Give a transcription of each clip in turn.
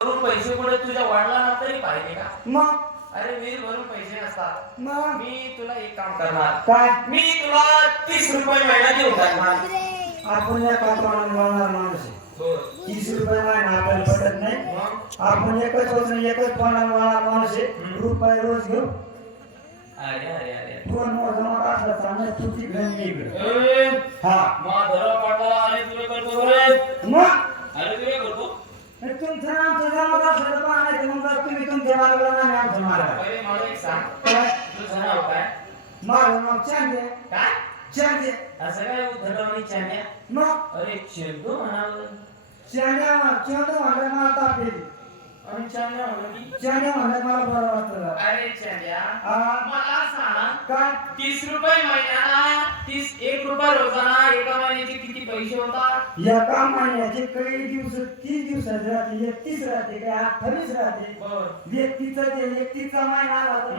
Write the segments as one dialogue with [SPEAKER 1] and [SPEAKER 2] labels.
[SPEAKER 1] भरून पैसे कुठे तुझ्या वडिलांना तरी पाहिजे का?
[SPEAKER 2] मग?
[SPEAKER 1] अरे विहीर भरून पैसे नसतात.
[SPEAKER 2] मग?
[SPEAKER 1] मी तुला एक काम करणार.
[SPEAKER 2] काय?
[SPEAKER 1] मी तुला तीस रुपये महिना देऊ टाकणार.
[SPEAKER 2] आपण या कापडाने बोलणार माणूस आहे.
[SPEAKER 1] हो.
[SPEAKER 2] तीस रुपये महिना आपल्याला पटत नाही.
[SPEAKER 1] मग?
[SPEAKER 2] आपण एकच वचन एकच बोलणार बोलणार माणूस आहे.
[SPEAKER 1] हम्म.
[SPEAKER 2] रुपये रोज घेऊ.
[SPEAKER 1] अरे अरे अरे.
[SPEAKER 2] दोन मोजमात असलं चांगलं तू तिकडे मी इकडे.
[SPEAKER 1] ए,
[SPEAKER 2] हा.
[SPEAKER 1] माधवराव पाटला अरे तुला करतो
[SPEAKER 2] मग
[SPEAKER 1] अरे तुला करतो
[SPEAKER 2] हे तुमचं आमचं जमत असलं तर पाहायचं मग जर तुम्ही तुमच्या मार्गाला नाही आमच्या मार्गाला
[SPEAKER 1] पहिले मला एक सांग
[SPEAKER 2] काय?
[SPEAKER 1] तुझं नाव काय?
[SPEAKER 2] माझं
[SPEAKER 1] काय असं काय उद्धटवणी चान्या
[SPEAKER 2] मग?
[SPEAKER 1] अरे चेंडू म्हणाल
[SPEAKER 2] चांद्या चांद्या म्हणलं मला ताप येते
[SPEAKER 1] आणि चान्या म्हणलं की
[SPEAKER 2] चांद्या म्हणलं मला बरं वाटतं
[SPEAKER 1] अरे चान्या
[SPEAKER 2] हा?
[SPEAKER 1] मला सांग
[SPEAKER 2] काय?
[SPEAKER 1] तीस रुपये महिन्याला तीस एक रुपये रोजाना एका महिन्याचे किती पैसे होतात?
[SPEAKER 2] एका महिन्याचे काही दिवस तीस दिवसाचे राहते एकतीस राहते काय अठ्ठावीस राहते.
[SPEAKER 1] बर.
[SPEAKER 2] एकतीचा ते एकतीसचा महिना आला तर.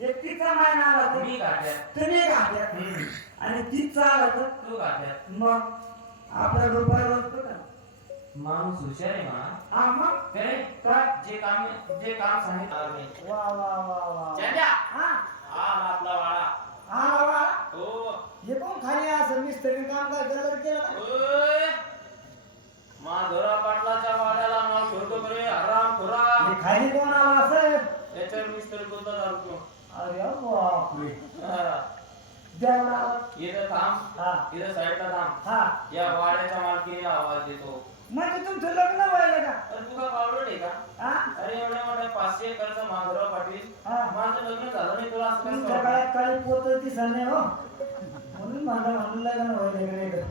[SPEAKER 2] एकतीसचा महिना आला तर
[SPEAKER 1] मी गाठ्यात
[SPEAKER 2] तुम्ही
[SPEAKER 1] हम्म.
[SPEAKER 2] आणि तीसचा आला तर
[SPEAKER 1] तू गाठ्यात
[SPEAKER 2] मग आपला रुपये रोज का?
[SPEAKER 1] माणूस हुशार आहे मा
[SPEAKER 2] हा मग?
[SPEAKER 1] काय
[SPEAKER 2] काय
[SPEAKER 1] जे काम जे काम सांगितलं मी
[SPEAKER 2] वा वा वा वा हा?
[SPEAKER 1] आपला वाडा.
[SPEAKER 2] हा वा
[SPEAKER 1] हो.
[SPEAKER 2] हे कोण खाली असं मिस्त्री काम काय केलं केलं का?
[SPEAKER 1] ओय! माधवराव पाटलाच्या वाड्याला ठेवतो बरे. आराम खुरा.
[SPEAKER 2] हे खाली कोण आला असेल?
[SPEAKER 1] याच्यावर मिस्टर बोलता जातो
[SPEAKER 2] अरे बापरे. देवळा
[SPEAKER 1] इथं थांब.
[SPEAKER 2] हा.
[SPEAKER 1] इथं साईडला थांब.
[SPEAKER 2] हा.
[SPEAKER 1] या वाड्याच्या मालकीला आवाज देतो.
[SPEAKER 2] म्हणजे तुमचं लग्न व्हायला का?
[SPEAKER 1] तर तू का बावळट आहे का?
[SPEAKER 2] हा
[SPEAKER 1] अरे एवढ्या मोठ्या पाचशे एकरचा माधवराव पाटील.
[SPEAKER 2] हा.
[SPEAKER 1] माझं लग्न झालं नाही तुला असं कसं
[SPEAKER 2] तुमच्या? काळात काळी पोत दिसा नाही हो. म्हणून म्हणलं म्हणलं लग्न व्हायला इकडे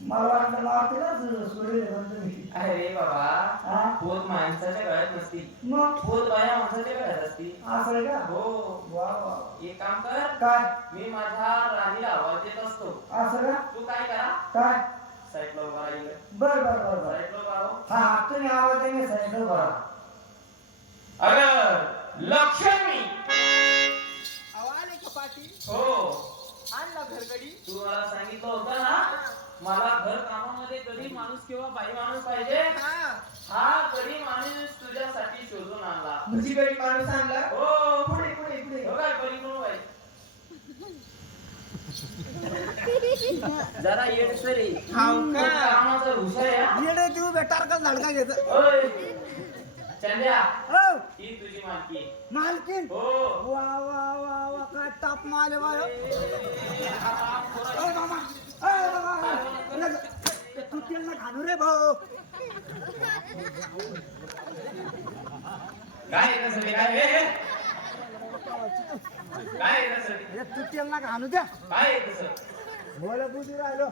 [SPEAKER 2] मला वाटलं मारतीलाच सोडले तुम्ही.
[SPEAKER 1] अरे बाबा.
[SPEAKER 2] हा?
[SPEAKER 1] पोत माणसाच्या गळ्यात नसती
[SPEAKER 2] मग?
[SPEAKER 1] पोत बाया माणसाच्या गळ्यात असती
[SPEAKER 2] असं आहे का?
[SPEAKER 1] हो.
[SPEAKER 2] वा वा.
[SPEAKER 1] एक काम कर.
[SPEAKER 2] काय?
[SPEAKER 1] मी माझ्या राणीला आवाज देत असतो.
[SPEAKER 2] असं का?
[SPEAKER 1] तू काय करा?
[SPEAKER 2] काय?
[SPEAKER 1] साईडला उभा राहा इकडे.
[SPEAKER 2] बर बर बर बर.
[SPEAKER 1] साईडला उभा राहा.
[SPEAKER 2] हा तुम्ही आवाज देणे सांगितलं बरं
[SPEAKER 1] अगं लक्ष्मी
[SPEAKER 3] का पाटील?
[SPEAKER 1] हो.
[SPEAKER 3] आणला घरगडी?
[SPEAKER 1] तू मला सांगितलं होतं ना मला घर कामामध्ये कधी माणूस किंवा बाई माणूस पाहिजे?
[SPEAKER 3] हा.
[SPEAKER 1] हा कधी माणूस तुझ्यासाठी शोधून आणला.
[SPEAKER 3] तुझी गडी माणूस आणला
[SPEAKER 1] हो
[SPEAKER 3] पुढे पुढे पुढे
[SPEAKER 1] हो काय कधी कोण बाई जरा येडसर कामाचा हुशार आहे.
[SPEAKER 3] येडे तू बेटार का झाडका घेत
[SPEAKER 1] ओय. चंद्या
[SPEAKER 3] हो
[SPEAKER 1] ही तुझी मालकी.
[SPEAKER 3] मालकीन
[SPEAKER 1] हो
[SPEAKER 3] वा वा वा वा काय ताप माले वा मामा अय बाबा तू तेल ना घालू रे भाऊ
[SPEAKER 1] काय आहे तसं? काय? काय तसं?
[SPEAKER 3] अरे तू तेल ना घालू द्या
[SPEAKER 1] काय आहे तसं?
[SPEAKER 3] बोला राहिलो.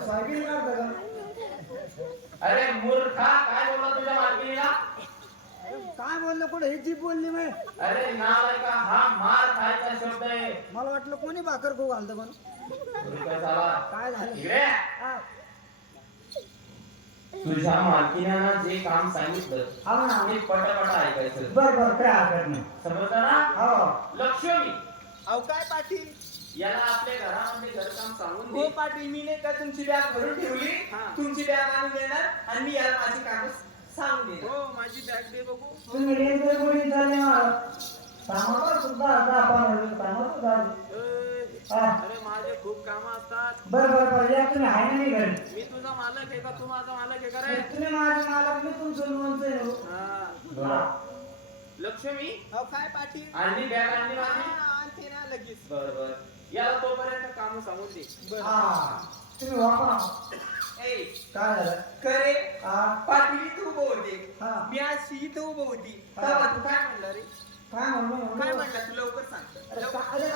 [SPEAKER 2] सायकल काढता का
[SPEAKER 1] अरे मूर्खा काय बोलला तुझ्या मालकीला
[SPEAKER 3] काय बोललो कुठे ही जी बोलली मी?
[SPEAKER 1] अरे नालायका हा मार खायचा शब्द आहे.
[SPEAKER 3] मला वाटलं कोणी भाकर खाऊ घालतं
[SPEAKER 1] झाला.
[SPEAKER 3] काय झालं? हा.
[SPEAKER 1] तुझ्या मालकीनं जे काम सांगितलं
[SPEAKER 2] हा ना.
[SPEAKER 1] ते पटापटा ऐकायचं.
[SPEAKER 2] बर बर काय हरकत नाही.
[SPEAKER 1] समजलं ना?
[SPEAKER 2] हो.
[SPEAKER 1] लक्ष्मी.
[SPEAKER 3] अहो काय पाटील?
[SPEAKER 1] याला आपल्या घरामध्ये घरकाम सांगून
[SPEAKER 3] हो
[SPEAKER 1] दे.
[SPEAKER 3] पाटील मी नाही का तुमची बॅग भरून ठेवली?
[SPEAKER 1] हा.
[SPEAKER 3] तुमची बॅग आणून देणार आणि मी याला माझी काम सांगून देणार.
[SPEAKER 1] हो माझी बॅग दे बघू.
[SPEAKER 2] तुम्ही रेल्वे गोळी झाले मला कामावर सुद्धा आता आपण कामावर झाले. हा.
[SPEAKER 1] अरे माझे खूप काम असतात.
[SPEAKER 2] बर बर बर या तुम्ही आहे ना मी घरी
[SPEAKER 1] मी तुझा मालक आहे का? तू माझा मालक आहे का रे?
[SPEAKER 2] तुम्ही माझे मालक मी तुमचं लोणचं आहे हो.
[SPEAKER 1] हा.
[SPEAKER 2] हा.
[SPEAKER 1] लक्ष्मी?
[SPEAKER 3] अहो काय पाटील?
[SPEAKER 1] आणली बॅग आणली माझी
[SPEAKER 3] आणते ना लगेच.
[SPEAKER 1] बर बर. याला तोपर्यंत काम सांगून दे.
[SPEAKER 2] हा. तुम्ही वापरा.
[SPEAKER 3] ए
[SPEAKER 2] काय झालं?
[SPEAKER 3] करे.
[SPEAKER 2] हा.
[SPEAKER 3] पाटील तू उभं होते.
[SPEAKER 2] हा.
[SPEAKER 3] मी आज इथं उभं होती.
[SPEAKER 2] हा.
[SPEAKER 3] तेव्हा तू काय म्हणलं रे?
[SPEAKER 2] काय म्हणलो?
[SPEAKER 3] काय
[SPEAKER 2] म्हणलो?
[SPEAKER 3] म्हणलं तू लवकर सांग.
[SPEAKER 2] अरे
[SPEAKER 3] लव-
[SPEAKER 2] का- अरे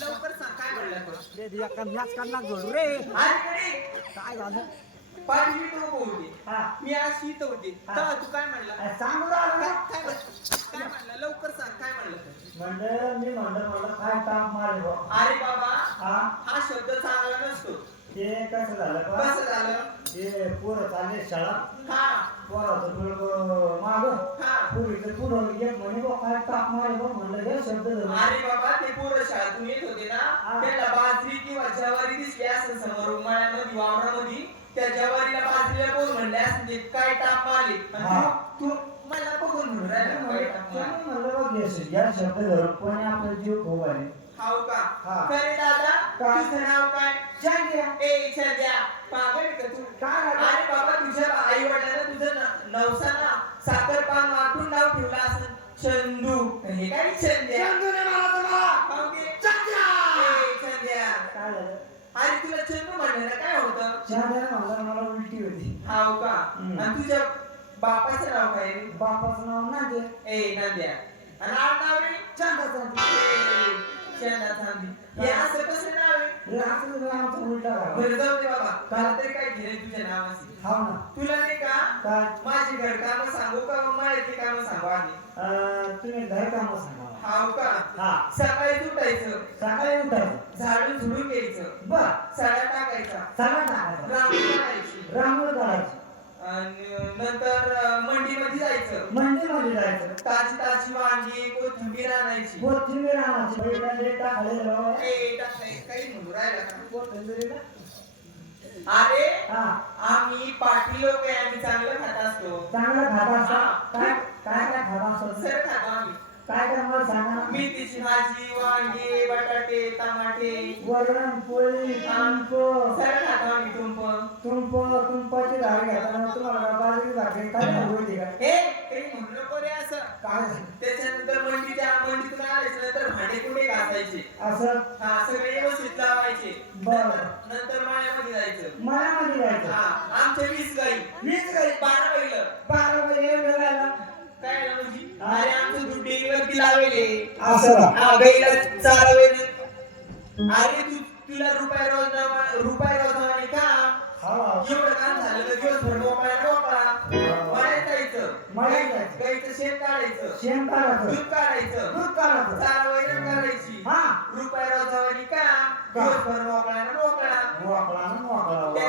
[SPEAKER 3] लवकर सांग. काय म्हणलं तू?
[SPEAKER 2] जोडू रे.
[SPEAKER 3] अरे
[SPEAKER 2] काय झालं?
[SPEAKER 3] तू उभं होती
[SPEAKER 2] हा.
[SPEAKER 3] मी आज इथं होती.
[SPEAKER 2] हा.
[SPEAKER 3] तेव्हा तू काय म्हणलं?
[SPEAKER 2] अरे सांगू राहिलो
[SPEAKER 3] काय
[SPEAKER 2] ना.
[SPEAKER 3] काय म्हणलं? काय म्हणलं? लवकर सांग काय म्हणलं? तू?
[SPEAKER 2] म्हणलं मी म्हणलं म्हणलं काय ताप मारे बा.
[SPEAKER 3] अरे बाबा
[SPEAKER 2] हा?
[SPEAKER 3] हा शब्द चांगला नसतो.
[SPEAKER 2] ते कसं झालं
[SPEAKER 3] कसं झालं?
[SPEAKER 2] ते पोरं चालले शाळा
[SPEAKER 3] हा.
[SPEAKER 2] पोराचं मुलग माग.
[SPEAKER 3] हा.
[SPEAKER 2] पुरीचं पुढं एक म्हणे बा काय ताप मारे बा? म्हणलं हे शब्द धरून.
[SPEAKER 3] अरे बाबा ते पोरं शाळेतून येत होते ना.
[SPEAKER 2] हा.
[SPEAKER 3] त्याला बाजरी किंवा ज्वारी दिसली असेल समोर उन्हाळ्यामध्ये वावरामध्ये. त्या जवारीला बाजरीला बोल म्हणले असते काय टाप आणि
[SPEAKER 2] हा.
[SPEAKER 3] तू मला बघून म्हणून राहिला. काय टाप
[SPEAKER 2] यश, या शब्द धरून पण आपला जीव खूप आहे.
[SPEAKER 3] हाव का?
[SPEAKER 2] हा.
[SPEAKER 3] खरे दादा
[SPEAKER 2] का?
[SPEAKER 3] तुझं नाव काय?
[SPEAKER 2] आहे.
[SPEAKER 3] ए छंद्या पागल आहे का तू?
[SPEAKER 2] काय झालं?
[SPEAKER 3] अरे बाबा तुझ्या आई वडिलांना तुझं न- नवसाला साखर पान वाटून नाव ठेवलं असं. चंदू. हे काय? छंद्या
[SPEAKER 4] चंदूने मला.
[SPEAKER 3] दे.
[SPEAKER 4] चंद्या!
[SPEAKER 3] ए, छंद्या
[SPEAKER 2] काय झालं?
[SPEAKER 3] अरे तुला चंदू म्हणण्याला काय होतं?
[SPEAKER 2] म्हणलं मला उलटी होती.
[SPEAKER 3] हाव का?
[SPEAKER 2] हम्म.
[SPEAKER 3] आणि तुझ्या बापाचं नाव काय? रे
[SPEAKER 2] बापाचं नाव ना ते
[SPEAKER 3] ए नंद्या. आणि आडनाव रे?
[SPEAKER 2] चांदाचं
[SPEAKER 3] ए, चंदा थांबी हे असं कसं नाव आहे?
[SPEAKER 2] असं नावाचा उलटा झाला.
[SPEAKER 3] बरं जाऊ दे बाबा. मला तरी काय घेणे तुझ्या नावाची?
[SPEAKER 2] हाव ना.
[SPEAKER 3] तुला नाही का?
[SPEAKER 2] काय?
[SPEAKER 3] माझी घर काम सांगू का? मग माझी काम सांगू आधी.
[SPEAKER 2] अं, तुम्ही घर काम सांगा.
[SPEAKER 3] हाव का?
[SPEAKER 2] हा.
[SPEAKER 3] सकाळी उठायचं.
[SPEAKER 2] सकाळी उठायचं.
[SPEAKER 3] झाडून झुडून घ्यायचं
[SPEAKER 2] बर
[SPEAKER 3] सडा टाकायचा
[SPEAKER 2] सगळं टाकायचं
[SPEAKER 3] रांगोळी काढायची
[SPEAKER 2] रांगोळी काढायची
[SPEAKER 3] आणि नंतर अं, मंडीमध्ये जायचं
[SPEAKER 2] मंडीमध्ये जायचं
[SPEAKER 3] ताजी ताजी वांगी कोथिंबीर आणायची.
[SPEAKER 2] कोथिंबीर आणायची. बैठा डेटा खाली लावा.
[SPEAKER 3] ए, टाकाय- काही म्हणू राहिला का?
[SPEAKER 2] कोथिंबीर ना?
[SPEAKER 3] अरे
[SPEAKER 2] हा.
[SPEAKER 3] आम्ही पाटी लोक आहे आम्ही चांगलं खात असतो.
[SPEAKER 2] चांगलं खात असता. काय काय काय खात असतो?
[SPEAKER 3] सर खातो आम्ही.
[SPEAKER 2] काय काय मला सांगा
[SPEAKER 3] मेथीची भाजी वांगे बटाटे टमाटे.
[SPEAKER 2] वरण पोळी तुंप.
[SPEAKER 3] सर खातो आम्ही तुंप.
[SPEAKER 2] तुंप तुंपाची डाळ घेताना तुम्हाला बाजरी भाकरी काय होती का?
[SPEAKER 3] हे काही म्हणू नको रे असं.
[SPEAKER 2] काय झालं?
[SPEAKER 3] त्याच्यानंतर मंडीच्या मंडीतून आल्याच्यानंतर भांडे कुठे घासायचे
[SPEAKER 2] असं
[SPEAKER 3] हा सगळे व्यवस्थित लावायचे
[SPEAKER 2] बरं.
[SPEAKER 3] नंतर- नंतर मायामध्ये जायचं
[SPEAKER 2] मनामध्ये जायचं
[SPEAKER 3] हा आमच्या वीस गाई
[SPEAKER 2] वीस गाई
[SPEAKER 3] बारा बैल
[SPEAKER 2] बारा वाजे एवढं झालं.
[SPEAKER 3] काय झालं म्हणजे अरे आमचं दूध डेअरीवरती लावेले हा गाईला चालवेल अरे तू तुला रुपये रोज रुपये रोज आणि का?
[SPEAKER 2] हा, हा.
[SPEAKER 3] एवढं काम झालं तर दिवसभर मोकळा मोकळा. मळ्यात जायचं. गाईचं शेण काढायचं.
[SPEAKER 2] शेण काढायचं.
[SPEAKER 3] दूध